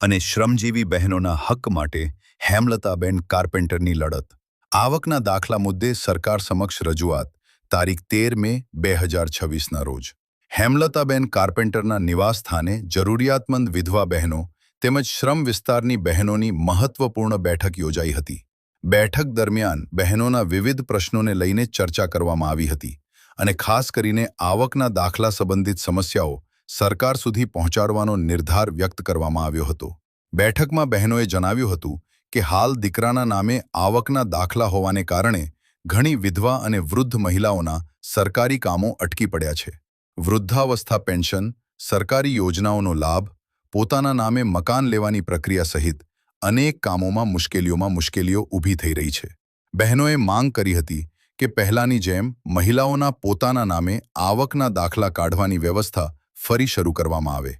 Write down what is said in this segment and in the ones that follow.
અને શ્રમજીવી બહેનોના હક માટે હેમલતાબેન કાર્પેન્ટરની લડત. આવકના દાખલા મુદ્દે સરકાર સમક્ષ રજૂઆત તારીખ 13 મે 2026ના રોજ. હેમલતાબેન કાર્પેન્ટરના નિવાસસ્થાને જરૂરિયાતમંદ વિધવા બહેનો તેમજ શ્રમ વિસ્તારની બહેનોની મહત્વપૂર્ણ બેઠક યોજાઈ હતી. બેઠક દરમિયાન બહેનોના વિવિધ પ્રશ્નોને લઈને ચર્ચા કરવામાં આવી હતી અને ખાસ કરીને આવકના દાખલા સંબંધિત સમસ્યાઓ સરકાર સુધી પહોંચાડવાનો નિર્ધાર વ્યક્ત કરવામાં આવ્યો હતો. બેઠકમાં બહેનોએ જણાવ્યું હતું કે હાલ દીકરાના નામે આવકના દાખલા હોવાને કારણે ઘણી વિધવા અને વૃદ્ધ મહિલાઓના સરકારી કામો અટકી પડ્યા છે. વૃદ્ધાવસ્થા પેન્શન, સરકારી યોજનાઓનો લાભ, પોતાના નામે મકાન લેવાની પ્રક્રિયા સહિત અનેક કામોમાં મુશ્કેલીઓ ઊભી થઈ રહી છે. બહેનોએ માંગ કરી હતી કે પહેલાની જેમ મહિલાઓના પોતાના નામે આવકના દાખલા કાઢવાની વ્યવસ્થા ફરી શરૂ કરવામાં આવે.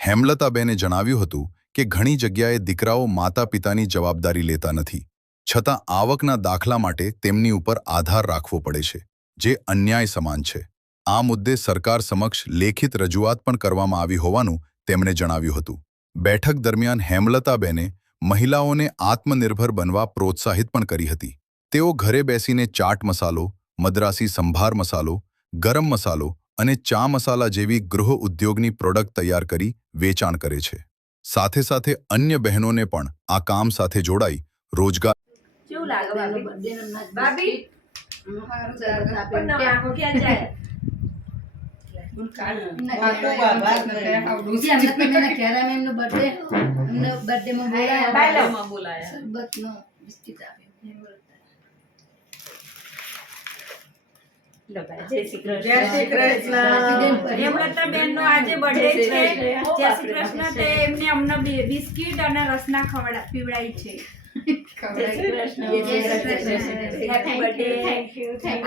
હેમલતાબેને જણાવ્યું હતું કે ઘણી જગ્યાએ દીકરાઓ માતા પિતાની જવાબદારી લેતા નથી, છતાં આવકના દાખલા માટે તેમની ઉપર આધાર રાખવો પડે છે, જે અન્યાય સમાન છે. આ મુદ્દે સરકાર સમક્ષ લેખિત રજૂઆત પણ કરવામાં આવી હોવાનું તેમણે જણાવ્યું હતું. બેઠક દરમિયાન હેમલતાબેને મહિલાઓને આત્મનિર્ભર બનવા પ્રોત્સાહિત પણ કરી હતી. તેઓ ઘરે બેસીને ચાટ મસાલો, મદ્રાસી સંભાર મસાલો, ગરમ મસાલો અને ચા મસાલા જેવી ગૃહ ઉદ્યોગની પ્રોડક્ટ તૈયાર કરી વેચાણ કરે છે. સાથે સાથે અન્ય બહેનોને પણ આ કામ સાથે જોડાઈ રોજગાર. કેવું લાગે ભાભી? પણ આંખો ક્યાં જાય? હેમલતાબેન નો આજે બર્થડે છે. જય શ્રી કૃષ્ણ. તે એમને અમને બિસ્કિટ અને રસના પીવડાવી છે.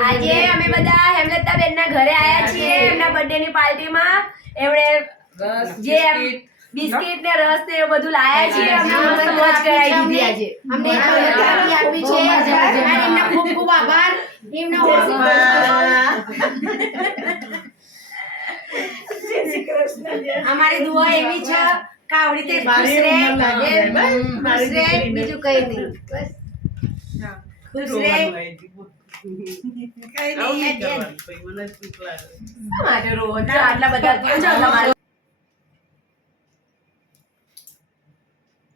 આજે અમે બધા હેમલતાબેન ના ઘરે આયા છીએ. એમના બર્થડે ની પાર્ટીમાં એમણે જે બિસ્કિટ ને રસ ને એવું બધું લાયા છીએ. અમે મસ્ત મોજ કરાવી દીધી આજે. અમને આપી છે અને એમનો ખૂબ ખૂબ આભાર. અમારી દુઆ એવી છે કે આવડી તે ખુશ રહે, બીજું કઈ નહીં. બસ ખુશ રહે. આટલા બધા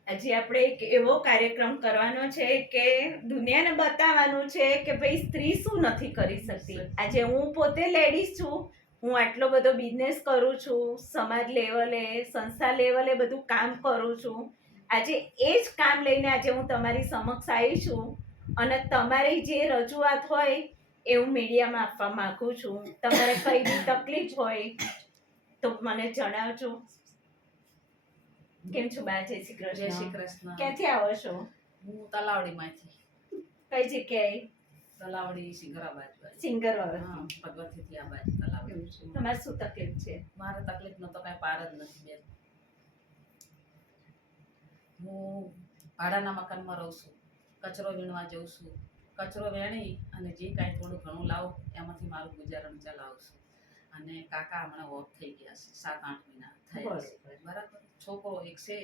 આજે આપણે એક એવો કાર્યક્રમ કરવાનો છે કે દુનિયાને બતાવવાનું છે કે ભાઈ સ્ત્રી શું નથી કરી શકતી. આજે હું પોતે લેડીઝ છું, હું આટલો બધો બિઝનેસ કરું છું, સમાજ લેવલે, સંસ્થા લેવલે બધું કામ કરું છું. આજે એ જ કામ લઈને આજે હું તમારી સમક્ષ આવી છું અને તમારી જે રજૂઆત હોય એ હું મીડિયામાં આપવા માંગુ છું. તમારે કઈ બી તકલીફ હોય તો મને જણાવજો. કેમ છો બા? જય શ્રી કૃષ્ણ. જય શ્રી કૃષ્ણ. ક્યાંથી આવો છો? હું તલાવડીમાંથી. કઈ જગ્યાએ? તલાવડી સિંગરાબાદ. સિંગરવાડ. હા, ભગવતીથી આ બાજુ તલાવડી. તમારે શું તકલીફ છે? મારે તકલીફનો તો કાંઈ પાર જ નથી બેન. હું ભાડાના મકાનમાં રહું છું, કચરો વીણવા જઉં છું. કચરો વેણી અને જે કાંઈ થોડું ઘણું લાવું એમાંથી મારું ગુજારણ ચલાવું છું. અને કાકા હમણાં ઓફ થઈ ગયા છે, 7-8 મહિના થયા છે. બરાબર. છોકરો એક છે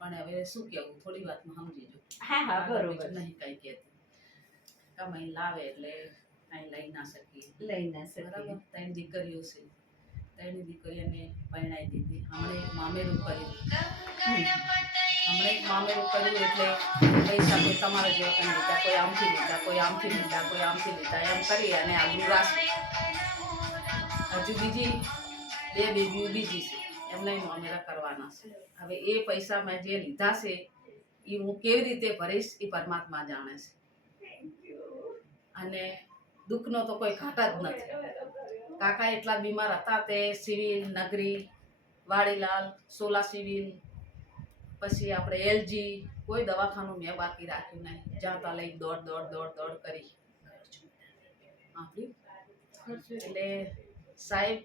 પણ હવે શું કહેવું, થોડી વાતમાં સમજી જો. હા હા, બરોબર. નહીં કાંઈ કહેતી. કમાઈ લાવે એટલે કાંઈ લઈ ના શકીએ. લઈ ના શકીએ. બરાબર. 3 દીકરીઓ છે, 3 દીકરીઓને પરણાવી દીધી. હમણાં એક મામેરું કર્યું એટલે પૈસા કોઈ તમારા જેવા કંઈ લીધા, કોઈ આમથી લીધા, કોઈ આમથી લીધા, કોઈ આમથી લીધા, એમ કરી અને આગળ રાશી. હજુ બીજી 2 બેબીઓ બીજી છે, એમને મામેરા કરવાના છે. હવે એ પૈસા મેં જે લીધા છે એ હું કેવી રીતે ભરીશ એ પરમાત્મા જાણે છે. અને દુઃખનો તો કોઈ ઘાટા જ નથી. કાકા એટલા બીમાર હતા તે સિવિલ, નગરી, વાડીલાલ, સોલા સિવિલ, પછી આપણે એલજી, કોઈ દવાખાનું મેં બાકી રાખ્યું નહીં. જ્યાં ત્યાં લઈ દોડ કરી એટલે સાહેબ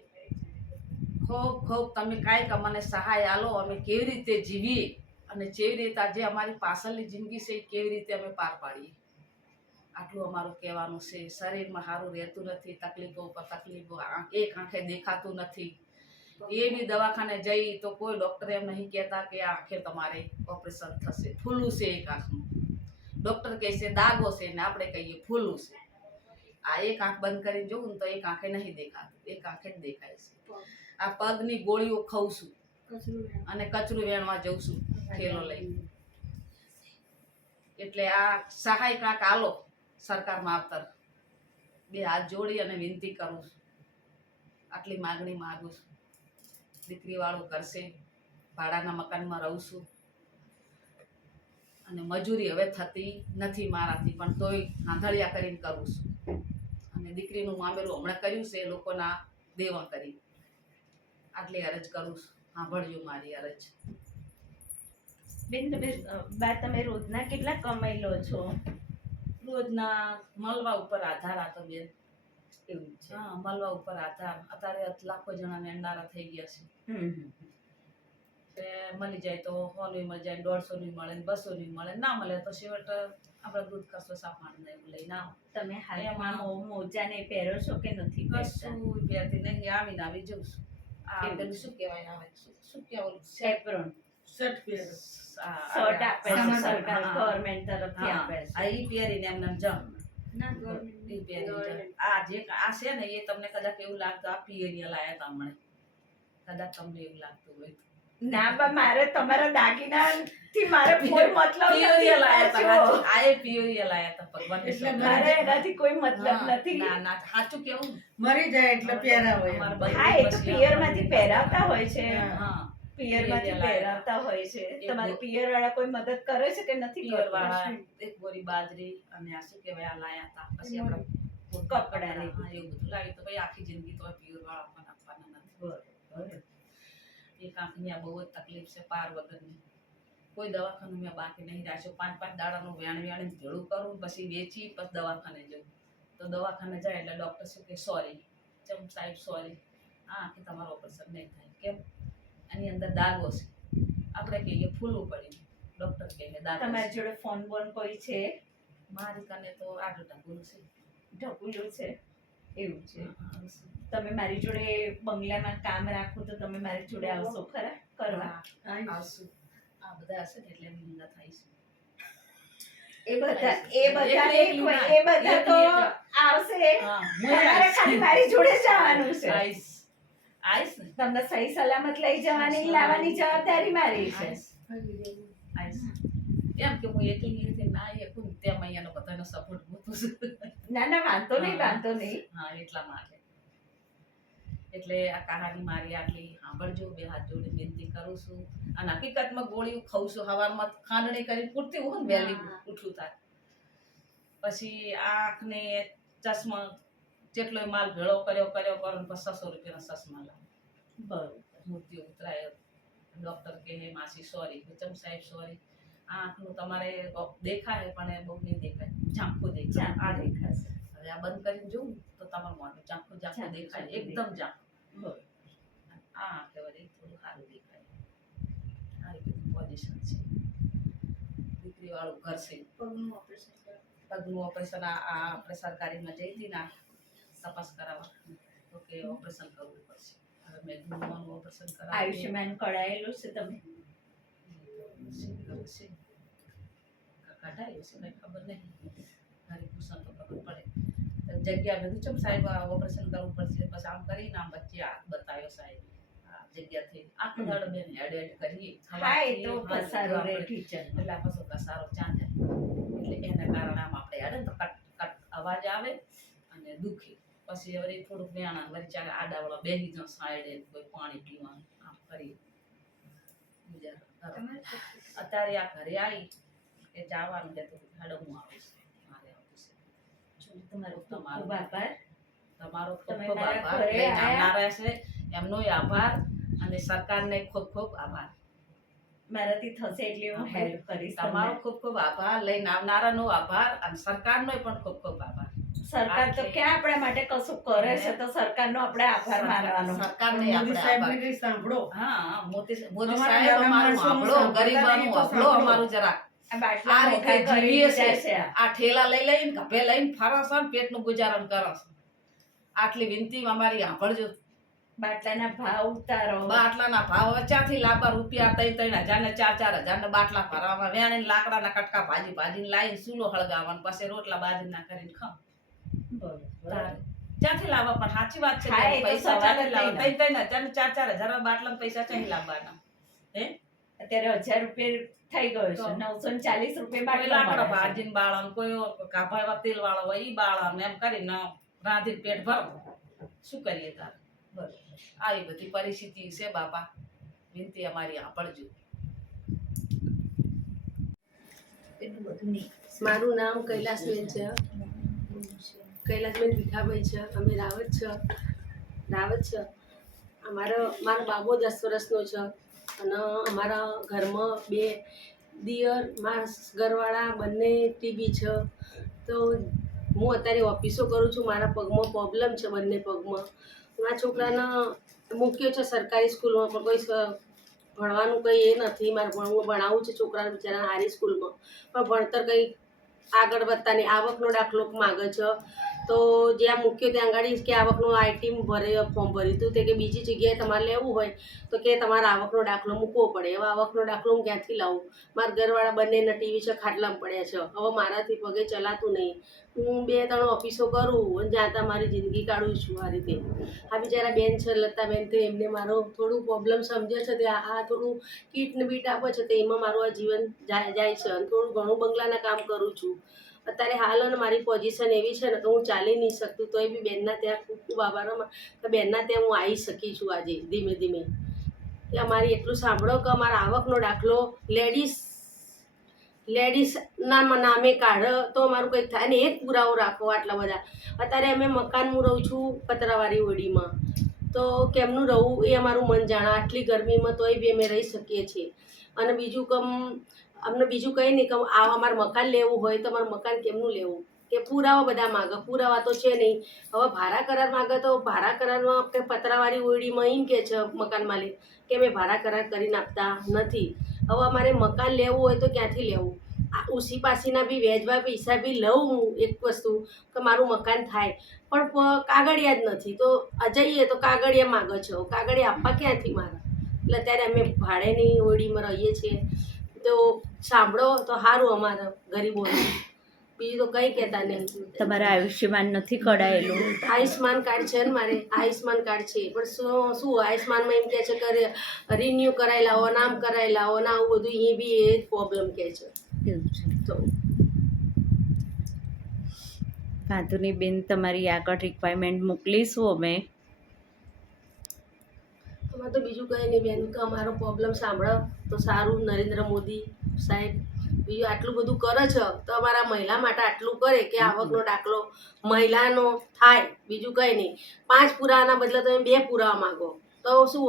ખૂબ તમે કાંઈક અમને સહાય આલો, અમે કેવી રીતે જીવીએ અને કેવી રીતે આજે અમારી પાછળની જિંદગી છે એ કેવી રીતે અમે પાર પાડીએ. આટલું અમારું કહેવાનું છે. શરીરમાં સારું રહેતું નથી, તકલીફો ઉપર તકલીફો, એક આંખે દેખાતું નથી એ બી દવાખાને જઈ તો કોઈ ડૉક્ટર એમ નહીં કહેતા કે આ આંખે તમારે ઓપરેશન થશે, ફૂલું છે એક આંખનું. ડૉક્ટર કહે છે દાગો છે ને આપણે કહીએ ફૂલું છે. આ એક આંખ બંધ કરીને જોઉં ને તો એક આંખે નહીં દેખાતું, એક આંખે જ દેખાય છે. આ પગની ગોળીઓ ખાઉં છું અને કચરું વેણવા જઉં છું થેલો લઈને. એટલે આ સહાય કાંક આલો સરકાર માવતર. બે હાથ જોડી અને વિનંતી કરું છું, આટલી માગણી માગું છું. દીકરીવાળું કરશે, ભાડાના મકાનમાં રહું છું અને મજૂરી હવે થતી નથી મારાથી, પણ તોય આંધળિયા કરીને કરું છું. અને દીકરીનું મામેરું હમણાં કર્યું છે એ લોકોના દેવા કરી. આટલી અરજ કરું છું, સાંભળજો મારી અરજ. બેન તમે રોજના કેટલા કમાઈ લો છો? રોજના મળવા ઉપર આધાર આ તો બેન. એવું છે. હા, મળવા ઉપર આધાર. અત્યારે લાખો જણા વેંડારા થઈ ગયા છે. તે મળી જાય તો 100 ની મળી જાય, 150 ની મળે, 200 ની મળે, ના મળે તો છેવટ આપણે દૂધ ખર્ચો સામાન ને એવું લઈને આવો. તમે હાથમાં મોજા ને પહેરો છો કે નથી પહેરતા? કશું પહેરતી નહીં, આવીને આવી જઉં છું. આ એવું પેલું શું કહેવાય આવે, શું કહેવાય, એપ્રોન શર્ટ પહેરો. શર્ટ આપે છે સામાન, સરકાર, હા. ગવર્મેન્ટ તરફથી હા, આપે છે. આ ઈ પહેરીને એમને જમ. ના ઈ પહેરીને જમ. આ જે આ છે ને એ તમને કદાચ એવું લાગતું આ પિયરિયા લાયા તા હમણાં, કદાચ તમને એવું લાગતું હોય તો. ના બા, મારે તમારા દાગીના થી મારે કોઈ મતલબ પિયરિયા લાયા તા, નથી. સાચું. આ એ પિયરિયા લાયા તા ભગવાન ને એટલે શરણે. મારે એનાથી કોઈ મતલબ હા, નથી. ના ના સાચું કેવું ને. મરી જાય એટલે પહેરાવે. અમારા ભાઈ હા, એ તો પિયર માંથી પહેરાવતા હોય છે. હા, પિયર માંથી પહેરાવતા હોય છે. તમારે પિયર વાળા કોઈ મદદ કરે છે કે નથી પિયર કરતા? વાળા એક બોરી બાજરી અને આ શું કહેવાય આ લાયા તા. પછી આપણે કપડાં ને હા, એવું બધું લાવ્યું તો ભાઈ આખી જિંદગી તો પિયર વાળા પણ આપવાના નથી. એક આંખની આ બહુ જ તકલીફ છે પાર વગરની. કોઈ દવાખાનું મેં બાકી નહીં રાખ્યો. 5-5 દાડાનું વેણી ભેળું કરું, પછી વેચી, પછી દવાખાને જઉં. તો દવાખાને જાય એટલે ડૉક્ટર શું કે સોરી, ચમ સાહેબ સોરી, આ આંખે તમારું ઓપરેશન નહીં થાય. કેમ? એની અંદર દાગો છે. આપણે કહીએ ફૂલું પડ્યું, ડૉક્ટર કહે દાગો તમારી છે. જોડે ફોન બોન કોઈ છે? મારી કને તો આટલું ઢગલું છે. ઢગુલું છે? એવું છે. હા, તમે મારી જોડે બંગલામાં કામ રાખો તો તમે મારી જોડે આવશો ખરા કરવા? આવશું. આ બધા હશે ને એટલે એમ હિંમત થાય છે. એ બધા એકલી તો એકલી. આવશે. હા, તમારે ખાલી મારી જોડે જ આવવાનું છે. આઈશ આઈશ ને તમને સહી સલામત લઈ જવાની લાવવાની જવાબદારી મારી છે. આઈશ. એમ કે હું એકલી રીતે ના એકું ને તેમ અહીંયાનો બધાનો સપોર્ટ ગોતું છું. ના ના, વાંધો નહીં, વાંધો નહીં. હા, એટલા માટે. એટલે આ કહાની મારી આટલી સાંભળજો. બે હાથ જોડી વિનંતી કરું છું. અને હકીકતમાં ગોળીઓ ખાઉં છું. સવારમાં ખાંડણી કરીને પૂરતી હું ને વહેલી ઉઠું થાય. પછી આંખને ચશ્મા જેટલો માલ ભેળો કર્યો કરો ને પછી 600 રૂપિયાના ચશ્મા લાવ. બરોબર. મૃત્યુ ઉતરાય. ડૉક્ટર કહે માસી સોરી. ચમ સાહેબ સોરી, આ આંખનું તમારે દેખાય પણ એ બહુ નહીં દેખાય, ઝાંખું દેખાય. આ દેખાશે. હવે આ બંધ કરીને જોઉં તો તમારું મોઢું ઝાંખું ઝાંખું દેખાય, એકદમ ઝાંખું. બરોબર. આ આંખે વળી થોડું સારું દેખાય. આ રીતે પોઝિશન છે. દીકરીવાળું ઘર છે. પગનું ઓપરેશન આ આપણે સરકારીમાં જઈ હતી ને તપાસ કરાવવા તો કે ઓપરેશન કરવું પડશે. હવે મેં ગુણવાનું ઓપરેશન કરાવ્યું. આયુષ્યમાન કઢાયેલું છે તમે? કઢાયું છે કંઈ ખબર નહીં. મારી પૂછા તો ખબર પડે. તો જગ્યા બધું ચમ સાહેબ ઓપરેશન કરવું પડશે. પછી આમ કરીને આમ વચ્ચે હાથ બતાવ્યો સાહેબ. આ જગ્યાથી આખો દાડો બેન હેડ કરીએ. હા, એ તો પસારો રે ટીચર. એટલે આ પાછો કસારો ચા જાય. એટલે એના કારણે આમ આપણે હેડે ને તો કટ કટ અવાજ આવે અને દુખે. પછી વળી થોડુંક વેણા વળી ચાલે આડાવાળા બેસી જાઓ સાઈડે, કોઈ પાણી પીવાનું આમ કરી ગુજારો. અત્યારે આ ઘરે આવી કે જવાનું કે હાડો હું આવીશ, મારે આવું છે. તમારો ખૂબ તમારો ખૂબ આભાર. તમારો ખૂબ તમે ખૂબ મારા આભાર. ઘરે લઈને આયા. આવનારા છે એમનોય આભાર અને સરકારને ખૂબ ખૂબ આભાર. મારાથી થશે એટલી હું હેલ્પ કરીશ. તમારો તમને. ખૂબ ખૂબ આભાર. લઈને આવનારાનો આભાર અને સરકારનો પણ ખૂબ ખૂબ આભાર. સરકાર તો ક્યાં આપણા માટે કશું કરે છે, તો સરકારનો આપણે આભાર માનવાનો. સરકારને મોદી આપણે સાહેબને આભાર. કંઈ સાંભળો. હા, મોદી અમારા સાહેબ નાના અમારું માણસોનું સાંભળો, સાંભળતા ગરીબાનું નહીં તો સાંભળો સાંભળો. અમારું જરાક. આ બાટલા આ મોટા રીતે કરી જીવીએ દીધા છે. છે. આ ઠેલા લઈ લઈને ગભે લઈને ફરસ ને પેટનું ગુજારણ કરસ. આટલી વિનંતી અમારી સાંભળજો. બાટલાના ભાવ ઉતારો. બાટલાના ભાવ ક્યાંથી લાવવા? રૂપિયા 3,000 ને 4,000 ને બાટલા ભરાવા, વેણીને લાકડાના કટકા ભાજીને લાવીને ચૂલો હળગાવવાનો, પછી રોટલા બાજરીના કરીને ખાવ. બરોબર. ક્યાંથી લાવવા? પણ સાચી વાત છે, હા, એ તો પૈસા સવાલ જ ક્યાંથી લાવવા? નહીં. 3,000 ને 4,000 બાટલાના પૈસા ક્યાંથી લાવવાના? અત્યારે 1000 રૂપિયા થઈ ગયો છે. તો. 940 રૂપિયા કોઈ બાટલો લાકડા મળે છે. ભાજીને બાળા, કોઈ કાભાવા તેલ વાળા હોય ઈ બાળા, એમ કરીને રાંધીને પેટ ભરવું. શું કરીએ તાર? બરોબર. આવી બધી પરિસ્થિતિ છે બાપા. વિનંતી અમારી સાંભળજો. એટલું બધું નહીં. મારું નામ કૈલાસબેન છે, કૈલાસબેન ભીખાભાઈ છે. અમે રાવત છે. મારો બાબો 10 વર્ષનો છે અને અમારા ઘરમાં 2 દિયર, મારા ઘરવાળા બંને ટીબી છે. તો હું અત્યારે ઓફિસો કરું છું. મારા પગમાં પ્રોબ્લેમ છે, બંને પગમાં. મારા છોકરાને મૂક્યો છે સરકારી સ્કૂલમાં, પણ કોઈ ભણવાનું કંઈ એ નથી. મારે ભણાવવું છે છોકરાને બિચારાને સારી સ્કૂલમાં, પણ ભણતર કંઈ આગળ વધતા નહીં. આવકનો દાખલો માગે છે. તો જ્યાં મૂક્યો ત્યાં આગળ કે આવકનું આઈટી ફોર્મ ભર્યું હતું, તે કે બીજી જગ્યાએ તમારે લેવું હોય તો કે તમારે આવકનો દાખલો મૂકવો પડે. હવે આવકનો દાખલો હું ક્યાંથી લાવું? મારા ઘરવાળા બંનેના ટીવી છે, ખાટલામાં પડ્યા છે. હવે મારાથી પગે ચલાતું નહીં. હું 2-3 ઓફિસો કરું અને જાતા મારી જિંદગી કાઢું છું આ રીતે. આ બિચારા બેન છે લતાબેન, તો એમને મારો થોડું પ્રોબ્લેમ સમજે છે. તે આ થોડું કીટ ને બીટ આપે છે, તો એમાં મારું આ જીવન જાય છે. અને થોડું ઘણું બંગલાના કામ કરું છું. અત્યારે હાલ અને મારી પોઝિશન એવી છે ને કે હું ચાલી નહીં શકતું, તોય બી બેનના ત્યાં ખૂબ આભારમાં કે બેનના ત્યાં હું આવી શકી છું આજે ધીમે ધીમે. કે અમારી એટલું સાંભળો કે અમારા આવકનો દાખલો લેડીઝના નામે કાઢો તો અમારું કંઈક થાય ને. એક પુરાવો રાખો આટલા બધા. અત્યારે અમે મકાનમાં રહું છું પતરાવાળી ઓડીમાં, તો કેમનું રહું એ અમારું મન જાણે. આટલી ગરમીમાં તોય બી અમે રહી શકીએ છીએ. અને બીજું અમને બીજું કંઈ નહીં કે અમારે મકાન લેવું હોય તો અમારું મકાન કેમનું લેવું? કે પુરાવા બધા માગે, પુરાવા તો છે નહીં. હવે ભાડા કરાર માગે તો ભાડા કરારમાં કે પતરાવાળી ઓરડીમાં એમ કે છે મકાન માલિક કે અમે ભાડા કરાર કરીને આપતા નથી. હવે અમારે મકાન લેવું હોય તો ક્યાંથી લેવું? આ ઉસી પાસીના બી વ્યાજવા પૈસા બી લઉં હું એક વસ્તુ કે મારું મકાન થાય, પણ કાગળિયા જ નથી. તો જઈએ તો કાગળિયા માગે છે. કાગળિયા આપવા ક્યાંથી મારે? એટલે અત્યારે અમે ભાડેની ઓરડીમાં રહીએ છીએ. તો સાંભળો તો સારું અમારે ગરીબોને. બીજું તો કંઈ કહેતા નહીં. તમારા આયુષ્યમાન નથી કઢાયેલું? આયુષ્માન કાર્ડ છે ને મારે, આયુષ્માન કાર્ડ છે. પણ શું આયુષ્માનમાં એમ કહે છે કે રિન્યૂ કરાવી લાવો, નામ કરાવી લાવો ને આવું બધું. એ બી એ પ્રોબ્લેમ કહે છે. એવું છે. તો ભાતુની બેન, તમારી આગળ રિક્વાયરમેન્ટ મોકલીશું અમે. અમારે તો બીજું કંઈ નહીં બેન, કે અમારો પ્રોબ્લેમ સાંભળો તો સારું. નરેન્દ્ર મોદી સાહેબ બીજું આટલું બધું કરે છે તો અમારા મહિલા માટે આટલું કરે કે આવકનો દાખલો મહિલાનો થાય. બીજું કંઈ નહીં. 5 પુરાવાના બદલે તમે 2 પુરાવા માગો તો શું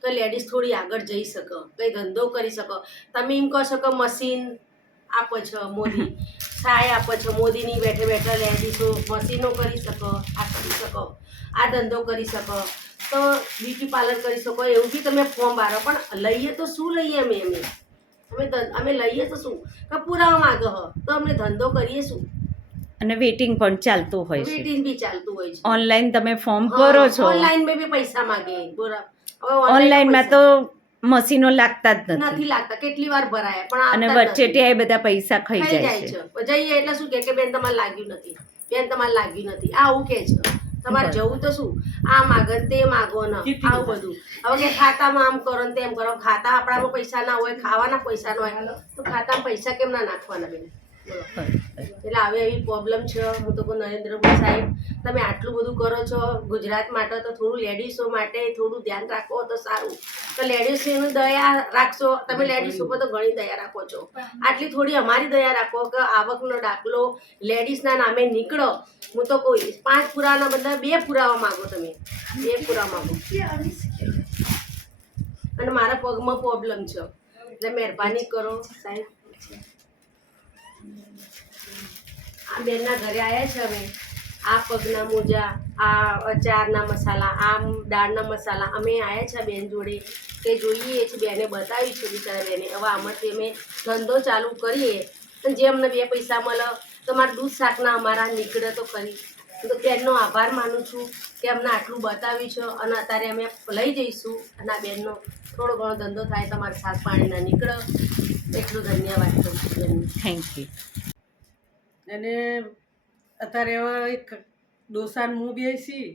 તો લેડીઝ થોડી આગળ જઈ શકે, કંઈ ધંધો કરી શકો. તમે એમ કહો છો કે મશીન આપે છે મોદી, સહાય આપે છે મોદીની, બેઠે બેઠા લેડીઝો મશીનો કરી શકો, આ કરી શકો, આ ધંધો કરી શકો, તો બ્યુટી પાર્લર કરી શકો. એવું બી તમે ફોર્મ ભરો. પણ લઈએ તો શું લઈએ? અમે લઈએ તો શું કે પુરાવા માગે હો, તો અમે ધંધો કરીએ શું? અને વેટિંગ પણ ચાલતું હોય છે. વેટિંગ બી ચાલતું હોય છે. ઓનલાઈન તમે ફોર્મ ભરો છો? ઓનલાઈન મેં બી પૈસા માગે. હવે ઓનલાઈનમાં તો મશીનો લાગતા જ નથી નથી લાગતા. કેટલી વાર ભરાયા પણ અને આવતા જ નથી. વચ્ચે એ બધા પૈસા ખાઈ થઈ જાય છે. જઈએ એટલે શું કે બેન તમારે લાગ્યું નથી, બેન તમારે લાગ્યું નથી, આવું કે છે. તમારે જવું તો શું આ માગો ને તે માગો ને આવું બધું. હવે કે ખાતામાં આમ કરો ને તેમ કરો. ખાતા આપણામાં પૈસા ના હોય, ખાવાના પૈસા ના હોય, તો ખાતામાં પૈસા કેમ ના નાખવાના બેન? બોલો. એટલે આવી એવી પ્રોબ્લેમ છે. હું તો કહું નરેન્દ્ર મોદી સાહેબ, તમે આટલું બધું કરો છો ગુજરાત માટે, તો થોડું લેડીઝો માટે થોડું ધ્યાન રાખો તો સારું. તો લેડીઝોની દયા રાખશો તમે, લેડીઝ ઉપર તો ઘણી દયા રાખો છો. આટલી થોડી અમારી દયા રાખો કે આવકનો દાખલો લેડીઝના નામે નીકળો. હું તો કોઈ 5 પુરાવાના બદલે 2 પુરાવા માગો. તમે 2 પુરાવા માગો. અને મારા પગમાં પ્રોબ્લેમ છે એટલે મહેરબાની કરો સાહેબ. આ બેનના ઘરે આવ્યા છે અમે. આ પગના મોજા, આ અચારના મસાલા, આ દાળના મસાલા અમે આવ્યા છે બેન જોડે તે જોઈએ છે. બેને બતાવ્યું છે બિચારા બેને. હવે આમાંથી અમે ધંધો ચાલુ કરીએ અને જે અમને 2 પૈસા મળે તો મારા દૂધ શાકના અમારા નીકળે તો ખરી. તો બેનનો આભાર માનું છું કે અમને આટલું બતાવ્યું છે અને અત્યારે અમે લઈ જઈશું અને આ બેનનો થોડો ઘણો ધંધો થાય તમારે શાક પાણી ના નીકળે એટલું ધન્યવાદ કરું છું બેનને. Thank you. અને અત્યારે એવા એક ડોસાન હું બેસી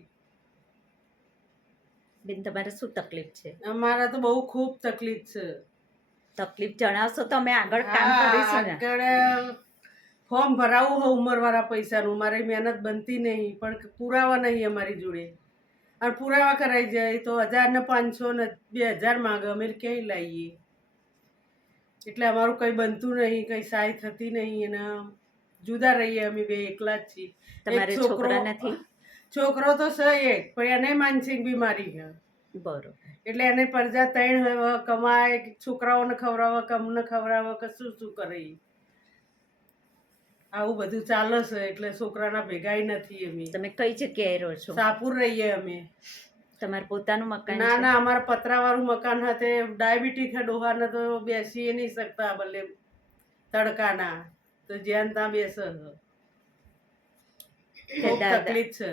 બેન તમારે શું તકલીફ છે? અમારા તો બહુ ખૂબ તકલીફ છે. તકલીફ જણાવશો તો અમે આગળ કામ કરીશું ને. આગળ ફોર્મ ભરાવું હોય ઉંમરવાળા પૈસાનું મારી મહેનત બનતી નહીં પણ પુરાવા નહીં અમારી જોડે અને પુરાવા કરાઈ જાય તો 1000 ને 500 ને 2000 માંગે અમે ક્યાંય લાવીએ એટલે અમારું કંઈ બનતું નહીં કંઈ સહાય થતી નહીં અને જુદા રહીએ અમે બે એકલા જ છીએ. તમારે એક છોકરા નથી? છોકરો તો છે એક પણ એને માનસિક બીમારી છે બરોબર. એટલે એને પરજા 3 કમાય છોકરાઓને ખવડાવે કે અમને ખવડાવે કે શું શું કરે ઈ. આવું બધું ચાલે છે એટલે છોકરાના ભેગાય નથી અમે. તમે કઈ જગ્યાએ રહો છો? સાપુર રહીએ અમે. તમારું પોતાનું મકાન ના છે? ના અમારા પતરાવાળું મકાન hatte ડાયાબિટીસ છે ડોહાને તો બેસી નહીં શકતા ભલે તડકાના તો જ્યાં ત્યાં બેસે છે. ખૂબ તકલીફ છે.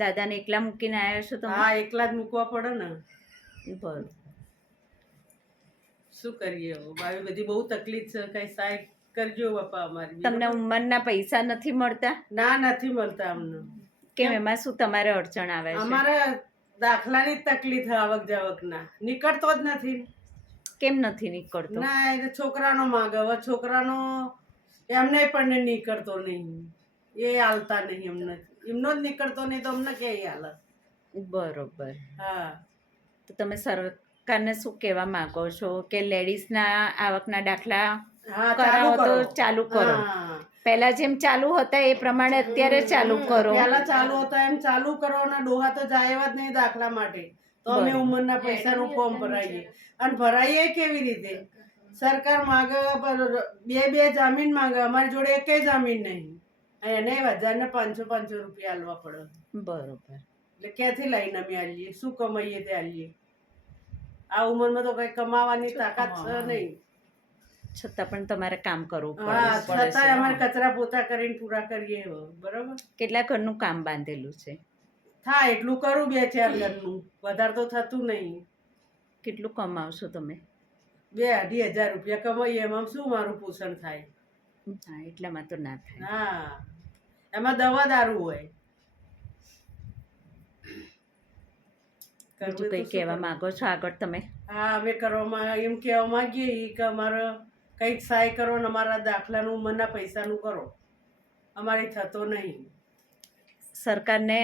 દાદાને એકલા મૂકીને આવ્યા છો તમે? હા એકલા જ મૂકવા પડે ને બરોબર. શું કરીએ હવે ભાઈ બધી બહુ તકલીફ છે કઈ સહાય કરજો બાપા અમારી. તમને ઉંમરના પૈસા નથી મળતા? ના નથી મળતા અમને. કેમ, એમાં શું તમારે અડચણ આવે છે? અમારે દાખલાની જ તકલીફ છે આવક જાવકના નીકળતો જ નથી. કેમ નથી નીકળતો? ના એટલે છોકરાનો માંગે હવે છોકરાનો એમને પણ નીકળતો નહીં એ હાલતા નહીં અમને એમનો જ નીકળતો નહીં તો અમને ક્યાંય હાલે. બરોબર. હા તો તમે સરકારને શું કહેવા માંગો છો કે લેડીઝના આવકના દાખલા હા કરાવો તો ચાલુ કરો? હા. પહેલા જેમ ચાલુ હતા એ પ્રમાણે અત્યારે ચાલુ કરો. પહેલા ચાલુ હતા એમ ચાલુ કરો અને ડોહા તો જાય એવા જ નહીં દાખલા માટે તો અમે બરાબર. ઉંમરના પૈસાનું ફોર્મ ભરાઈએ અને ભરાઈએ કેવી રીતે સરકાર માંગે બે જામીન માંગે અમારી જોડે એકેય જામીન નહીં એને 1000 ને 500 રૂપિયા આલવા પડે. બરોબર. એટલે ક્યાંથી લઈને અમે આલીએ શું કમાઈએ તે આલીએ. આ ઉંમરમાં તો કઈ કમાવાની તાકાત છે નહીં. છતાં પણ તમારે કામ કરવું હા પડે. છતાંય અમારે કચરા પોતા કરીને પૂરા કરીએ હવે. બરોબર કેટલા ઘરનું કામ બાંધેલું છે? થાય એટલું કરું 2-4 ઘરનું વધારે તો થતું નહીં. કેટલું કમાવશો તમે? 2-2.5 રૂપિયા કમાઈએ એમાં શું મારું પોષણ થાય. હા, એટલામાં તો ના થાય. હા એમાં દવા દારૂ હોય. બીજું કરવું તો કઈ શું કહેવા કરવું? માંગો છો આગળ તમે? હા અમે કરવામાં એમ કહેવા માંગીએ ઈ કે અમારે કંઈક સહાય કરો ને અમારા દાખલાનું ઉંમરના પૈસાનું કરો અમારી થતો નહીં. સરકારને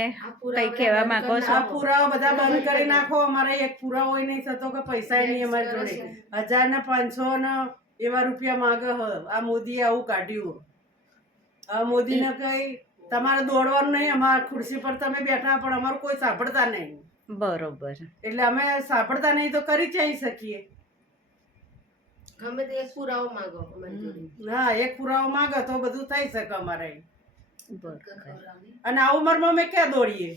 કઈ કહેવા માંગો છો? આ પુરાવા બધા બંધ કરી નાખો અમારે એક પુરાવો નહીં થતો કે પૈસા નહીં અમારી જોડે 1000 ને 500 ને એવા રૂપિયા માંગે હ. આ મોદીએ આવું કાઢ્યું. આ મોદીને કઈ તમારે દોડવાનું નહીં અમારા ખુરશી પર તમે બેઠા પણ અમારું કોઈ સાંભળતા નહીં. બરોબર. એટલે અમે સાંભળતા નહીં તો કરી જઈ શકીએ. ગમે તે એક પુરાવો માંગો અમારી જોડે. હા એક પુરાવો માંગે તો બધું થઈ શકે અમારે. બરોબર. અને આ ઉંમરમાં અમે ક્યાં દોડીએ?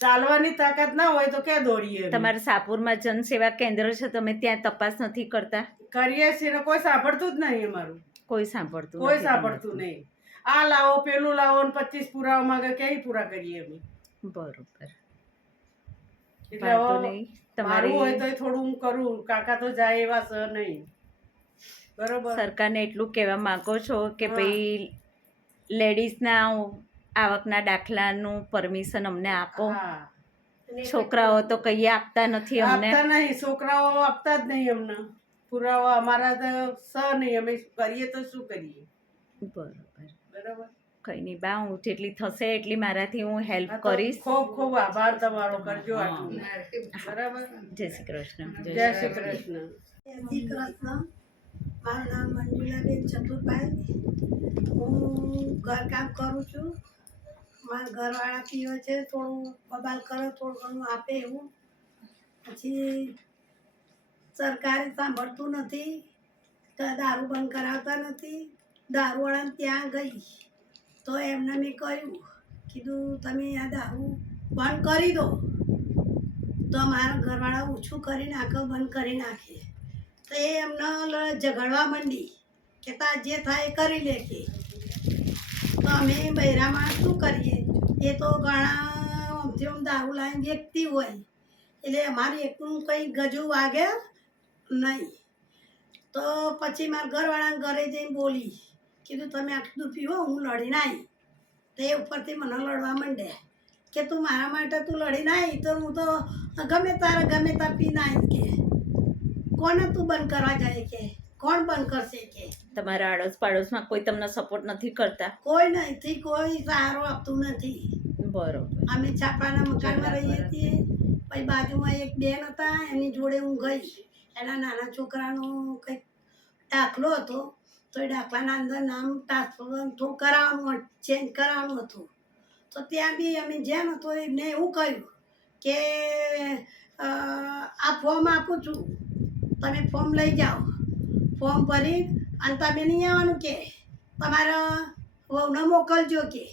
ચાલવાની તાકાત ના હોય તો ક્યાં દોડીએ અમે? તમારે સાપુરમાં જનસેવા કેન્દ્ર છે, તમે ત્યાં તપાસ નથી કરતા? કરીએ છીએ ને કોઈ સાંભળતું જ નહીં અમારું. કોઈ સાંભળતું કોઈ નથી સાંભળતું તમારું. નહીં. આ લાવો પેલું લાવો ને 25 પુરાવા માંગે ક્યાંય પૂરા કરીએ અમે. બરોબર. એટલે વાંધો હવે નહીં. મારું હોય તમારી તો થોડું હું કરું કાકા તો જાય એવા છે નહીં. બરોબર સરકારને એટલું કહેવા માંગો છો કે હા. ભાઈ લેડીઝના આવકના દાખલાનું પરમિશન અમને આપો? હા છોકરાઓ તો કઈ આપતા નથી અમને. આપતા નહીં છોકરાઓ આપતા જ નહીં અમને પુરાવા અમારા તો સ નહીં અમે કરીએ તો શું કરીએ. બરોબર. બરાબર કઈ નહીં બા, હું જેટલી થશે એટલી મારાથી હું હેલ્પ હા તો કરીશ. ખૂબ ખૂબ આભાર તમારો કરજો આટલું. બરાબર જય શ્રી કૃષ્ણ. જય શ્રી કૃષ્ણ. જય શ્રી કૃષ્ણ. મારું નામ મંજુલાબેન ચતુરભાઈ. હું ઘરકામ કરું છું. મારા ઘરવાળા પીવે છે, થોડું બબાલ કરે, થોડું ઘણું આપે એવું. પછી સરકારે સાંભળતું નથી તો દારૂ બંધ કરાવતા નથી. દારૂવાળાને ત્યાં ગઈ તો એમને મેં કીધું તમે આ દારૂ બંધ કરી દો તો મારા ઘરવાળા ઓછું કરી નાખે, બંધ કરી નાખે. તો એ એમને ઝઘડવા માંડી કે તાર જે થાય એ કરી લે કે. તો અમે બૈરામાં શું કરીએ? એ તો ઘણા આમથી આમ દારૂ લાવીને વેચતી હોય એટલે અમારે એકલું કંઈ ગજુ વાગે નહીં. તો પછી મારા ઘરવાળાને ઘરે જઈને બોલી કીધું તમે આટલું પીવો હું લડીને આવી. તો એ ઉપરથી મને લડવા માંડ્યા કે તું મારા માટે તું લડીને આવી તો હું તો ગમે ત્યાં પીને આવીશ કે કોને તું બંધ કરવા જાય કે કોણ બંધ કરશે કે તમારા આડોશ પાડોશમાં કોઈ તમને સપોર્ટ નથી કરતા? કોઈ નથી, કોઈ સહારો આપતું નથી. બરોબર. અમે છાપરાના મકાનમાં રહીએ છીએ. પછી બાજુમાં એક બેન હતા એની જોડે હું ગઈ. એના નાના છોકરાનો કંઈક દાખલો હતો તો એ દાખલાના અંદર નામ ટ્રાન્સફર થોડું કરાવવાનું ચેન્જ કરાવવાનું હતું. તો ત્યાં બી અમે જેમ હતો એમને એવું કહ્યું કે આ ફોર્મ આપું છું તમે ફોર્મ લઈ જાઓ. ફોર્મ ભરી અને તમે નહીં આવવાનું કે તમારા વહુને મોકલજો કે.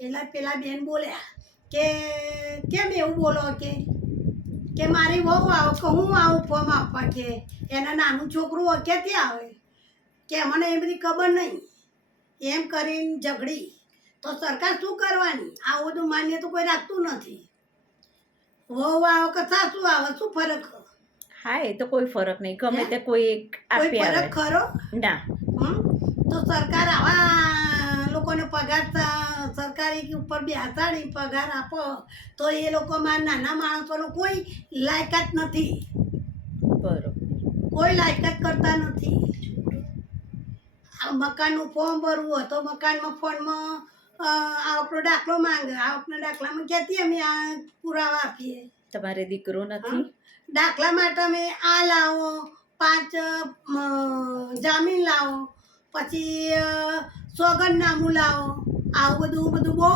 એટલે પેલા બેન બોલ્યા કે કેમ એવું બોલો કે મારી વહુ આવો કે હું આવું ફોર્મ આપવા કે એના નાનું છોકરું ક્યાંથી આવે કે મને એ બધી ખબર નહીં એમ કરીને ઝઘડી. તો સરકાર શું કરવાની? આવું બધું માન્ય તો કોઈ રાખતું નથી. વહુ આવો કે સાસુ આવે શું ફરક? હા, એ તો કોઈ ફરક નહીં, ગમે તે કોઈ એક કોઈ આપી ફરક આવે. ખરો? ના. તો સરકાર આવા લોકોને પગાર સરકારી ઉપર બેસાડી પગાર આપો તો એ લોકોમાં નાના માણસોનો કોઈ લાયકાત નથી. બરોબર. કોઈ લાયકાત કરતા નથી. આ મકાનનું ફોર્મ ભરવું હોય તો મકાનમાં ફોર્મમાં આવકનો દાખલો માંગે. આવકના દાખલામાં ક્યાંથી અમે આ પુરાવા આપીએ? તમારે દીકરો નથી? દાખલા માટે અમે આ લાવો 5 જામીન લાવો પછી સોગંદનામું લાવો આવું બધું બહુ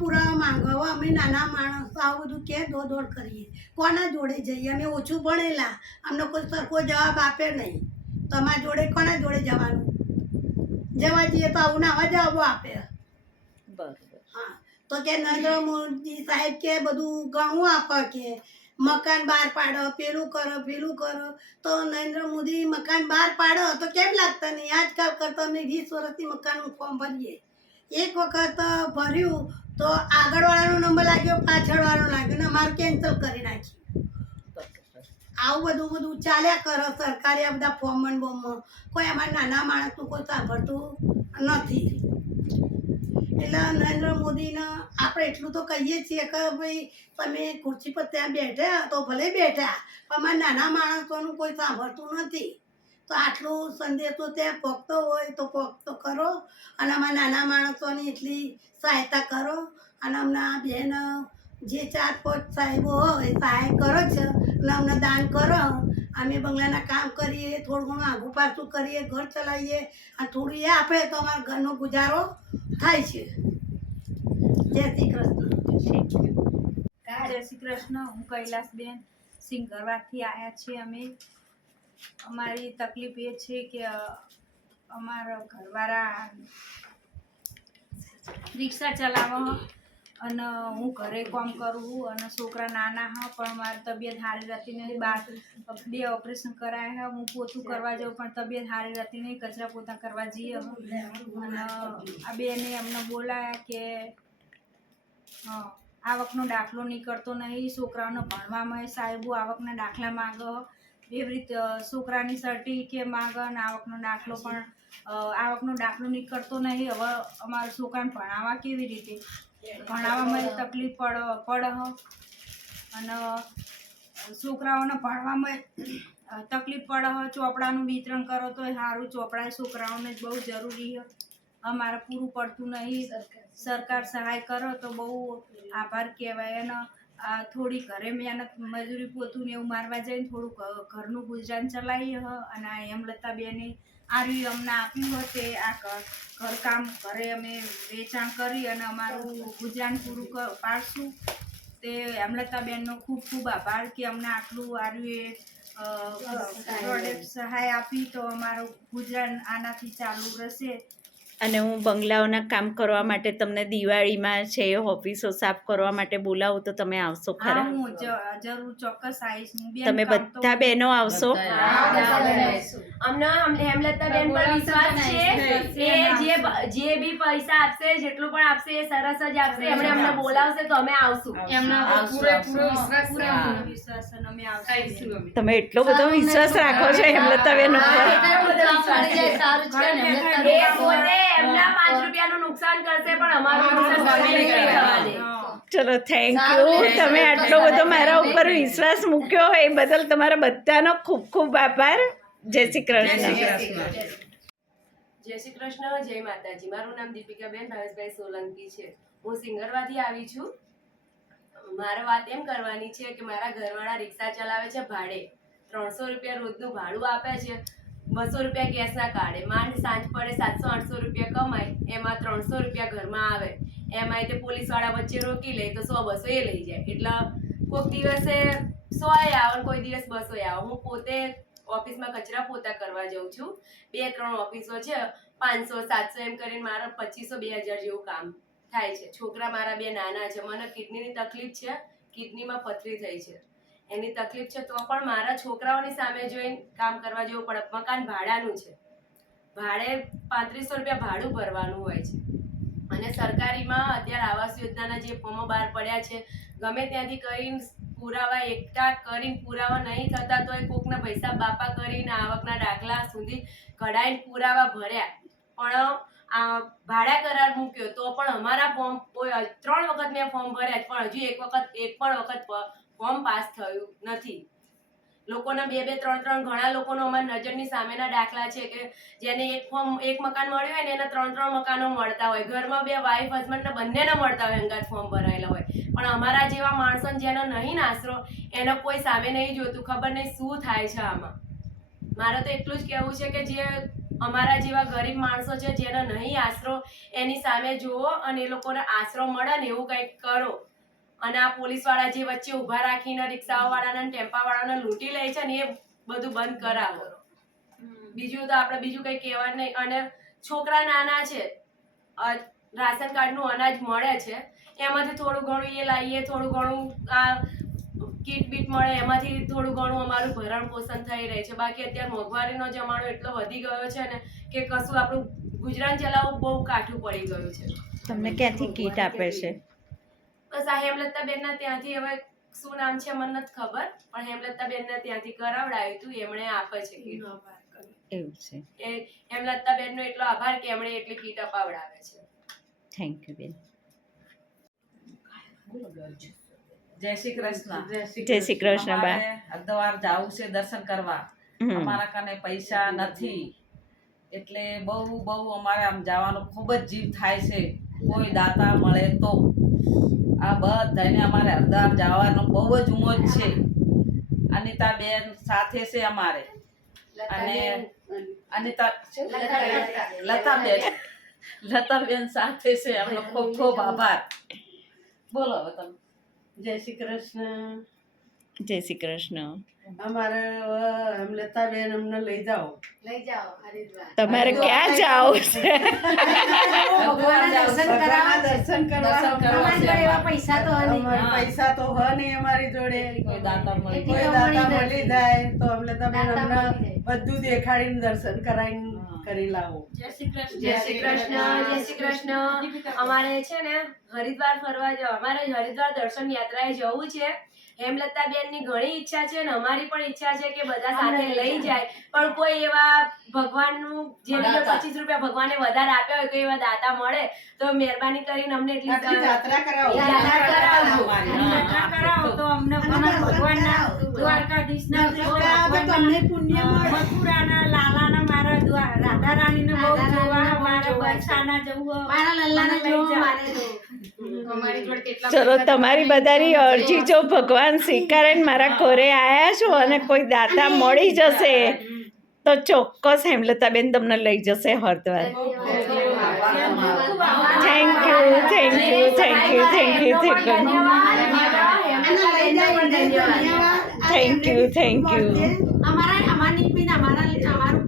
પુરાવા માંગો. હવે અમે નાના માણસ આવું બધું ક્યાં દોડ કરીએ? કોના જોડે જઈએ? અમે ઓછું ભણેલા, અમને કોઈ સરખો જવાબ આપે નહીં. તમારા જોડે કોના જોડે જવાનું? જવા જઈએ તો આવું આવા જવાબો આપે. બરોબર. હા, તો કે નરેન્દ્ર મોદી સાહેબ કે બધું ઘણું આપે કે મકાન બહાર પાડો, પેલું કરો. તો નરેન્દ્ર મોદી મકાન બહાર પાડો તો કેમ લાગતા નહીં? આજકાલ કરતા અમે 20 વર્ષથી મકાનનું ફોર્મ ભરીએ. એક વખત ભર્યું તો આગળવાળાનો નંબર લાગ્યો, પાછળવાળો લાગ્યો ને અમારું કેન્સલ કરી નાખ્યું. આવું બધું ચાલ્યા કરો સરકારી આ બધા ફોર્મ બોર્મમાં. કોઈ અમારા નાના માણસનું કોઈ સાંભળતું નથી. એટલે નરેન્દ્ર મોદીને આપણે એટલું તો કહીએ છીએ કે ભાઈ તમે ખુરશી પર ત્યાં બેઠા તો ભલે બેઠા પણ અમારા નાના માણસોનું કોઈ સાંભળતું નથી. તો આટલું સંદેશો ત્યાં પહોંચતો હોય તો પહોંચતો કરો અને અમારા નાના માણસોની એટલી સહાયતા કરો. અને અમને બેન જે 4-5 સાહેબો હોય સહાય કરો છે અને અમને દાન કરો. અમે બંગલાના કામ કરીએ, થોડું ઘણું આગું પાછું કરીએ, ઘર ચલાવીએ અને થોડું એ આપે તો અમારા ઘરનો ગુજારો થાય છે. જય શ્રી કૃષ્ણ. જય શ્રી કૃષ્ણ. હું કૈલાસબેન સિંગરવાથી આવ્યા છીએ. અમારી તકલીફ એ છે કે અમારા ઘરવાળા રિક્ષા ચલાવો અને હું ઘરે કામ કરું અને છોકરા નાના હા પણ મારી તબિયત સારી રહેતી નહીં. 2 ઓપરેશન કરાયા છે. હું પોતું કરવા જાઉં પણ તબિયત સારી રહેતી નહીં. કચરા પોતા કરવા જઈએ અને આ બેને અમને બોલાયા કે આવકનો દાખલો નીકળતો નહીં, છોકરાઓને ભણવામાં સાહેબો આવકના દાખલા માંગો. એવી રીતે છોકરાની સર્ટિફિકેટ માંગે અને આવકનો દાખલો પણ આવકનો દાખલો નીકળતો નહીં. હવે અમારા છોકરાને ભણાવવા કેવી રીતે? ભણાવવામાં તકલીફ પડે અને છોકરાઓને ભણવામાં તકલીફ પડે. ચોપડાનું વિતરણ કરો તો સારું. ચોપડા છોકરાઓને બહુ જરૂરી છે. અમારે પૂરું પડતું નહીં. સરકાર સહાય કરો તો બહુ આભાર કહેવાય. અને થોડી ઘરે મહેનત મજૂરી પોતું ને એવું મારવા જઈને થોડુંક ઘરનું ગુજરાન ચલાવીએ અને આ હેમલતાબેને આર્યું અમને આપ્યું હોય તે આ ઘરકામ ઘરે અમે વેચાણ કરી અને અમારું ગુજરાન પૂરું પાડશું. તે હેમલતાબેનનો ખૂબ ખૂબ આભાર કે અમને આટલું આર્યું પ્રોડક્ટ સહાય આપી તો અમારું ગુજરાન આનાથી ચાલુ રહેશે. અને હું બંગલાઓના કામ કરવા માટે તમને દિવાળીમાં છે ઓફિસો સાફ કરવા માટે બોલાવું તો તમે આવશો હા ખરા? હું જરૂર ચોક્કસ આવીશ હું બેન. તમે કામ તો બધા બહેનો આવશો? અમને હેમલતાબેન પર વિશ્વાસ છે એ જે બી પૈસા આપશે જેટલું પણ આપશે એ સરસ જ આપશે. એમણે અમને બોલાવશે તો અમે આવશું. પૂરેપૂરો વિશ્વાસ છે અને અમે આવશું. તમે એટલો બધો વિશ્વાસ રાખો છો હેમલતાબેન ઉપર? એ પોતે એમના 5 રૂપિયાનું નુકસાન કરશે પણ અમારું નુકસાન કદી નહીં થવા દે. ચલો થેન્ક યુ. તમે આટલો બધો મારા ઉપર વિશ્વાસ મૂક્યો એ બદલ તમારા બધાનો ખૂબ ખૂબ આભાર. જય શ્રી કૃષ્ણ. જય શ્રી કૃષ્ણ, જય માતાજી. મારું નામ દીપિકાબેન ભાવેશભાઈ સોલંકી છે. હું સિંગરવાથી આવી છું. મારે વાત એમ કરવાની છે કે મારા ઘરવાળા રિક્ષા ચલાવે છે ભાડે. 300 રૂપિયા રોજનું ભાડું આપે છે. 200 રૂપિયા ગેસના કાઢે. માંડ સાંજ પડે 700-800 રૂપિયા કમાય, એમાં 300 રૂપિયા ઘરમાં આવે. એમાંય તે પોલીસવાળા વચ્ચે રોકી લે તો 100-200 એ લઈ જાય. એટલે કોઈક દિવસે 100 આવે, કોઈ દિવસ 200 આવે. હું પોતે ઓફિસમાં કચરા પોતા કરવા જાઉં છું. 2-3 ઓફિસો છે, 500-700 એમ કરીને મારા 2500-2000 જેવું કામ થાય છે. છોકરા મારા 2 નાના છે. મને કિડનીની તકલીફ છે, કિડનીમાં પથરી થઈ છે, એની તકલીફ છે. તો પણ મારા છોકરાઓની સામે જોઈને કામ કરવા જેવું પડે. મકાન ભાડાનું છે, ભાડે 3500 રૂપિયા ભાડું ભરવાનું હોય છે. અને સરકારીમાં અત્યારે આવાસ યોજનાના જે ફોર્મો બહાર પડ્યા છે, ગમે ત્યાંથી કરીને પુરાવા એકઠા કરીને પુરાવા નહીં થતા તો એ કોકના પૈસા બાપા કરીને આવકના દાખલા સુધી કઢાઈને પુરાવા ભર્યા, પણ આ ભાડા કરાર મૂક્યો તો પણ અમારા ફોર્મ 3 વખત મેં ફોર્મ ભર્યા પણ હજુ એક પણ વખત ફોર્મ પાસ થયું નથી. લોકોના 2-3 ઘણા લોકોનો અમારી નજરની સામેના દાખલા છે કે જેને એક મકાન મળ્યું હોય ને એને 3 મકાનો મળતા હોય. ઘરમાં 2 વાઈફ હસબન્ડને બંનેને મળતા હોય, અંગાત ફોર્મ ભરાયેલા હોય. પણ અમારા જેવા માણસો જેનો નહીં આશરો એનો કોઈ સામે નહીં જોતું. ખબર નહીં શું થાય છે આમાં. મારે તો એટલું જ કહેવું છે કે જે અમારા જેવા ગરીબ માણસો છે જેનો નહીં આશરો એની સામે જુઓ અને એ લોકોને આશરો મળે ને એવું કંઈક કરો. અને આ પોલીસવાળા જે વચ્ચે ઊભા રાખીને રિક્ષાવાળાને ટેમ્પાવાળાને લૂંટી લે છે ને એ બધું બંધ કરાવો. બીજું તો આપણે બીજું કંઈ કહેવા નહીં. અને છોકરા નાના છે, રાશન કાર્ડનું અનાજ મળે છે, એમાંથી થોડું ઘણું એ લાવીએ, થોડું ઘણું આ કીટ બીટ મળે એમાંથી થોડું ઘણું અમારું ભરણ પોષણ થઈ રહે છે. બાકી અત્યારે મોંઘવારીનો જમાનો એટલો વધી ગયો છે ને કે કશું આપણું ગુજરાન ચલાવવું બહુ કાઠું પડી ગયું છે. તમને ક્યાંથી કીટ આપે છે? બસ આ હેમલતાબેનના ત્યાંથી, હવે શું નામ છે મને નથી ખબર, પણ હેમલતાબેનને ત્યાંથી કરાવડાવ્યું હતું, એમણે આપે છે કીટ. એવું છે. એ હેમલતાબેનનો એટલો આભાર કે એમણે એટલી કીટ અપાવડાવે છે. થેન્ક યુ બેન. જય શ્રી કૃષ્ણ. જય શ્રી કૃષ્ણ બા. અમારે હરિદ્વાર જવું છે દર્શન કરવા. અમારા કને પૈસા નથી એટલે બહુ અમારે આમ જવાનો ખૂબ જ જીવ થાય છે. કોઈ દાતા મળે તો. આ બધાને અમારે હરિદ્વાર જવાનો બહુ જ ઉમોજ છે. અનિતાબેન સાથે છે અમારે, અને લતાબેન સાથે છે. એમનો ખૂબ ખૂબ આભાર. બોલો હવે તમે. જય શ્રી કૃષ્ણ. જય શ્રી કૃષ્ણ. અમારે હેમલતાબેન અમને લઈ જાઓ. તમારે ક્યાં જાઓ છે? ભગવાનના દર્શન કરવા. કરવા પૈસા તો અમારે પૈસા તો હ નહીં અમારી જોડે. કોઈ દાતા મળી કોઈ દાતા મળી જાય તો હેમલતાબેન અમને બધું દેખાડીને દર્શન કરાવીને કરી લાવો. જય શ્રી કૃષ્ણ. જય શ્રી કૃષ્ણ. જય શ્રી કૃષ્ણ. અમારે છે ને હરિદ્વાર ફરવા જવા, અમારે હરિદ્વાર દર્શન યાત્રાએ જવું છે. હેમલતાબેનની ઘણી ઈચ્છા છે ને અમારી પણ ઈચ્છા છે કે બધા સાથે લઈ જાય, પણ કોઈ એવા ભગવાનનું જેમ કે 25 રૂપિયા ભગવાને વધારે આપ્યા હોય, કોઈ એવા દાતા મળે તો મહેરબાની કરીને અમને એટલી યાત્રા કરાવો. યાત્રા કરાવો તો અમને ભગવાનના દ્વારકાધીશના મથુરાના લાલાના મારા રાધા રાણીને બહુ જોવા, મારા બરસાના જવું, મારા લલ્લાને ચલો તમારી બધાની અરજી જો ભગવાન સ્વીકારે ને મારા ઘરે આવ્યા છો અને કોઈ દાતા મળી જશે તો ચોક્કસ હેમલતાબેન તમને લઈ જશે હરિદ્વાર. Thank you. અમારું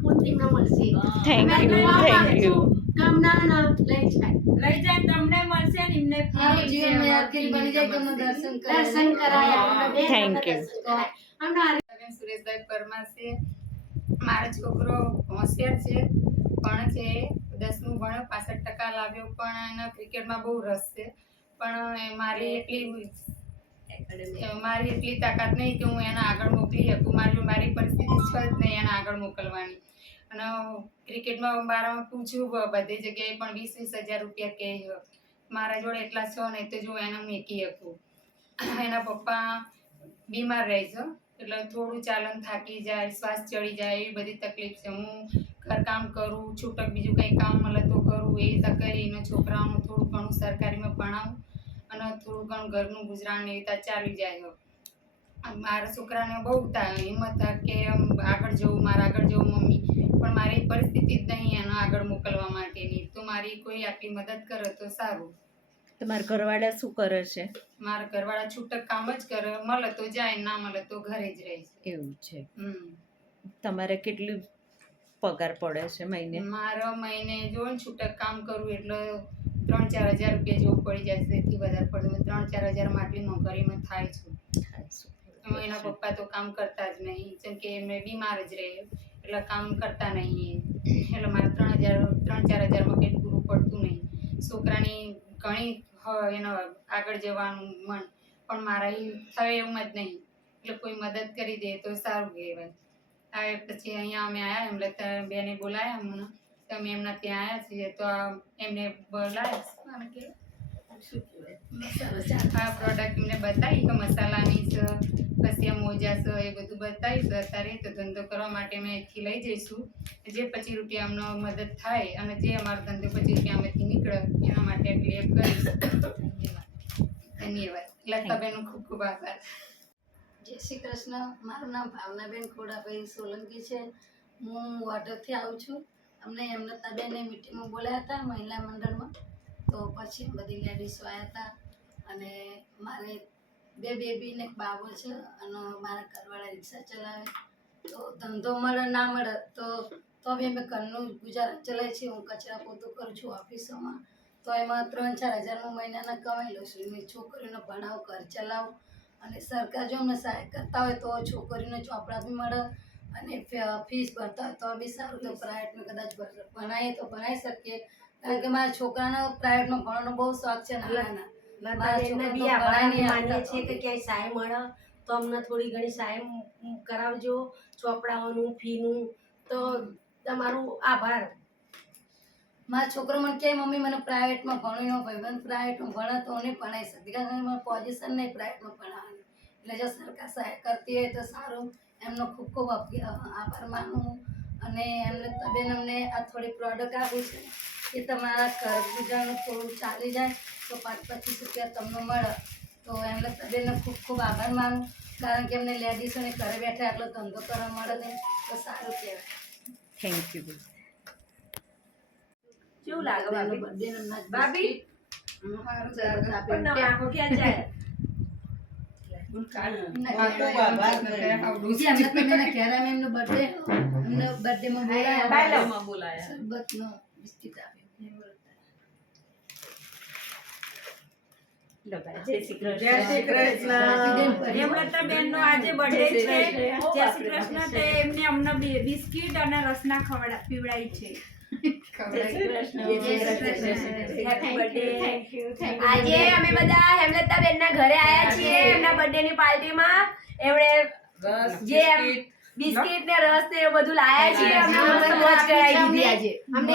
પુણ્ય મળશે. થેન્ક યુ કામના લઈ જાય લઈ જાય તમને મળશે ને એમને મારું જીવન યાદગીરી બની જાય કે અમે દર્શન કરાયા Thank you. બેન સુરેશભાઈ પરમાર છે. મારો છોકરો હોશિયાર છે, ભણે છે, 10મું ભણ્યો, 65% લાવ્યો, પણ એને ક્રિકેટમાં બહુ રસ છે. પણ મારી એટલી તાકાત નહીં કે હું એને આગળ મોકલી શકું. મારી પરિસ્થિતિ છે જ નહીં એને આગળ મોકલવાની. અને ક્રિકેટમાં મારામાં પૂછ્યું બધી જગ્યાએ, પણ 20,000 રૂપિયા કહે. મારા જોડે એટલા છે નહીં તો જો એને મેકી શકું. એના પપ્પા બીમાર રહે છે, એટલે થોડું ચાલન થાકી જાય, શ્વાસ ચડી જાય, એવી બધી તકલીફ છે. હું ઘરકામ કરું, છૂટક બીજું કંઈ કામ મળે તો કરું, એ રીતે કરીને છોકરાઓનું થોડું ઘણું સરકારીમાં ભણાવું અને થોડું ઘણું ઘરનું ગુજરાન એવી રીતે ચાલી જાય. મારા છોકરાને બહુ હિંમત કે આગળ જવું, મારે આગળ જવું મમ્મી, પણ મારી પરિસ્થિતિ જ નહીં એને આગળ મોકલવા માટેની. તો મારી કોઈ આટલી મદદ કરે તો સારું. તમારા ઘરવાળા શું કરે છે? મારા ઘરવાળા છૂટક કામ જ કરે, મળે તો જાય, ના મળે તો ઘરે જ રહે છે. એવું છે. હમ. તમારે કેટલી પગાર પડે છે મહિને? મારો મહિને જો ને છૂટક કામ કરું એટલે 3-4 હજાર રૂપિયા જેવું પડી જાય છે. તેથી વધારે પડે 3-4 હજારમાં આટલી મોંઘવારીમાં થાય છે. એના પપ્પા તો કામ કરતા જ નહીં, જેમ કે એમને બીમાર જ રહે એટલે કામ કરતા નહીં. એટલે મારે 3-4 હજારમાં કંઈ પૂરું પડતું નહીં. છોકરાની ઘણી એનો આગળ જવાનું મન, પણ મારા થાય એવું જ નહીં. એટલે કોઈ મદદ કરી દે તો સારું કહેવાય. હવે પછી અહીંયા અમે આવ્યા, હેમલતા બેને બોલાયા મને, તો અમે એમના ત્યાં આવ્યા છીએ. તો એમને બોલાયા કે આ પ્રોડક્ટ એમને બતાવી કે મસાલાની છે, પછી આ મોજા છે, એ બધું બતાવી છે. અત્યારે તો ધંધો કરવા માટે અમે અહીંથી લઈ જઈશું. જે 25 રૂપિયા અમને મદદ થાય અને જે અમારો ધંધો 25 રૂપિયા અમેથી નીકળે એના માટે એટલી એપ કરીશ. ધન્યવાદ. લતાબેનનો ખૂબ ખૂબ આભાર. જય શ્રી કૃષ્ણ. મારું નામ ભાવનાબેન ખોડાભાઈ સોલંકી છે. હું વાઢવથી આવું છું. અમને હેમલતાબેને મિટિંગમાં બોલાયા હતા મહિલા મંડળમાં, તો પછી બધી લેડીઝો આવ્યા હતા. અને મારે 2 બેબી ને 1 બાબો છે અને મારા ઘરવાળા રિક્ષા ચલાવે. તો ધંધો મળે ના મળે તો બી અમે ઘરનું ગુજરાન ચલાવીએ છીએ. હું કચરા પોતું કરું છું ઓફિસોમાં, તો એમાં 3-4 હજારમાં મહિનાના કમાઈ લઉં છું. મેં છોકરીઓને ભણાવું, ઘર ચલાવું. અને સરકાર જો અમને સહાય કરતા હોય તો છોકરીઓને ચોપડા બી મળે અને ફીસ ભરતા હોય તો બી સારું. તો પ્રાઇવેટમાં કદાચ ભણાવીએ તો ભણાવી શકીએ, કારણ કે મારા છોકરાનો પ્રાઇવેટમાં ભણવાનો બહુ શોખ છે. માનીએ છીએ કે ક્યાંય સહાય મળે તો અમને થોડી ઘણી સહાય કરાવજો, ચોપડાઓનું, ફીનું. તો તમારું આભાર. મારા છોકરો મને કહે મમ્મી મને પ્રાઇવેટમાં ભણ્યો, ભાઈબંધ પ્રાઇવેટમાં ભણે તો નહીં ભણાવી શકતી, કારણ કે મને પોઝિશન નહીં પ્રાઇવેટમાં ભણાવવાની. એટલે જો સરકાર સહાય કરતી હોય તો સારું. એમનો ખૂબ ખૂબ આભાર માનું. અને એમને બેન અમને આ થોડી પ્રોડક્ટ આપું છે કે તમારા ઘર ગુજરાનું થોડું ચાલી જાય તો 5-25 રૂપિયા તમને મળે. તો એમને બેનનો ખૂબ ખૂબ આભાર માનું, કારણ કે એમને લેડીઝોને ઘરે બેઠા આટલો ધંધો કરવા મળે નહીં તો સારું કહેવાય. Thank you. કેવું લાગે ભાભી? બર્થડે ભાભી પણ આંખો ક્યાં જાય? એમનો બર્થડેમાં બોલાયા. સરબતનો બિસ્કિટ આપ્યો. જય શ્રી કૃષ્ણ. જય શ્રી કૃષ્ણ. હેમલતાબેનનો આજે બર્થડે છે. જય શ્રી કૃષ્ણ. તે એમને અમને બિસ્કિટ અને રસના પીવડાવી છે. આજે અમે બધા હેમલતાબેનના ઘરે આવ્યા છીએ એમના બર્થડેની પાર્ટીમાં. એમણે જે બિસ્કિટ ને રસ ને એ બધું લાયા છીએ. અમે મસ્ત મોજ કરાવી દીધી આજે. અમને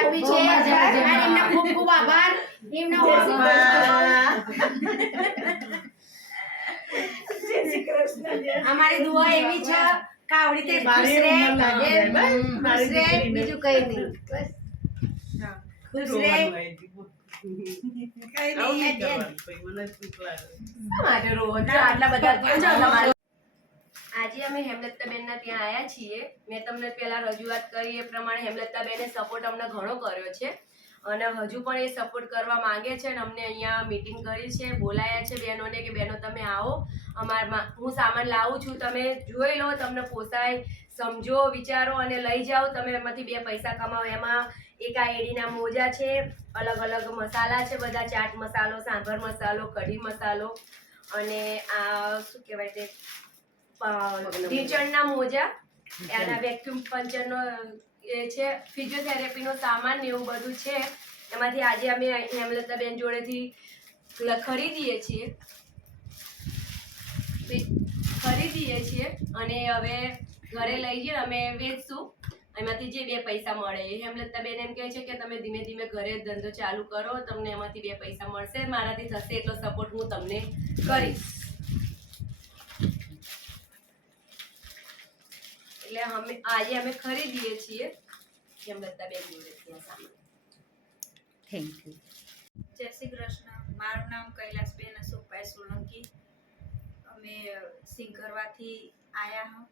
આપી છે અને એમનો ખૂબ ખૂબ આભાર. અમારી દુઆ એવી છે કે આવડી તે ખુશ રહે, ખુશ રહે, બીજું કઈ નહીં. બસ ખુશ રહે. આટલા બધા આજે અમે હેમલતાબેનના ત્યાં આવ્યા છીએ. મેં તમને પહેલા રજૂઆત કરી એ પ્રમાણે હેમલતાબેને સપોર્ટ અમને ઘણો કર્યો છે. અને હજુ પણ એ સપોર્ટ કરવા માંગે છે અને અમને અહીંયા મીટિંગ કરી છે, બોલાયા છે બહેનોને કે બહેનો તમે આવો, હું સામાન લાવું છું, તમે જોઈ લો, તમને પોસાય, સમજો, વિચારો અને લઈ જાઓ, તમે એમાંથી 2 પૈસા કમાવો. એમાં એક આ એડીના મોજા છે, અલગ અલગ મસાલા છે બધા, ચાટ મસાલો, સાંભર મસાલો, કઢી મસાલો અને આ શું કહેવાય તે ઢીંચણના મોજા, એના વેક્યુમ પંચરનો એ છે, ફિઝિયોથેરાપીનો સામાન ને એવું બધું છે. એમાંથી આજે અમે હેમલતાબેન જોડેથી ખરીદીએ છીએ અને હવે ઘરે લઈ જઈએ અમે વેચશું. એમાંથી જે 2 પૈસા મળે એ હેમલતાબેન એમ કહે છે કે તમે ધીમે ધીમે ઘરે ધંધો ચાલુ કરો, તમને એમાંથી 2 પૈસા મળશે, મારાથી થશે એટલો સપોર્ટ હું તમને કરીશ. એટલે આજે અમે ખરીદીએ છીએ હેમલતાબેન જોડેથી આ સામાન. Thank you. જય શ્રી કૃષ્ણ. મારું નામ કૈલાસબેન અશોકભાઈ સોલંકી. અમે સિંગરવાથી આવ્યા હા.